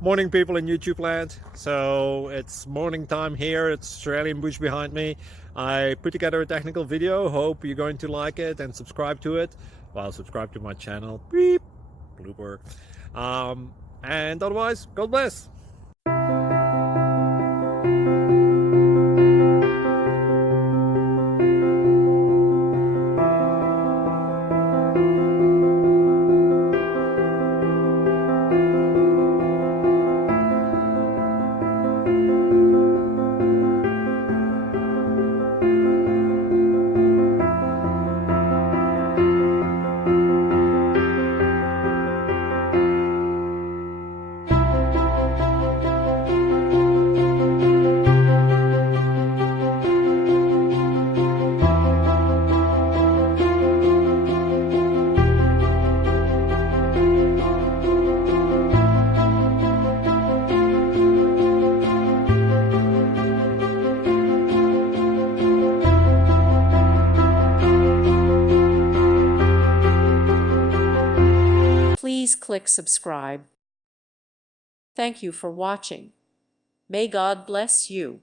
Morning, people in YouTube land. So it's morning time here. It's Australian bush behind me. I put together a technical video. Hope you're going to like it and subscribe to it. Well, subscribe to my channel. Beep. Blooper. And otherwise, God bless. Please click subscribe. Thank you for watching. May God bless you.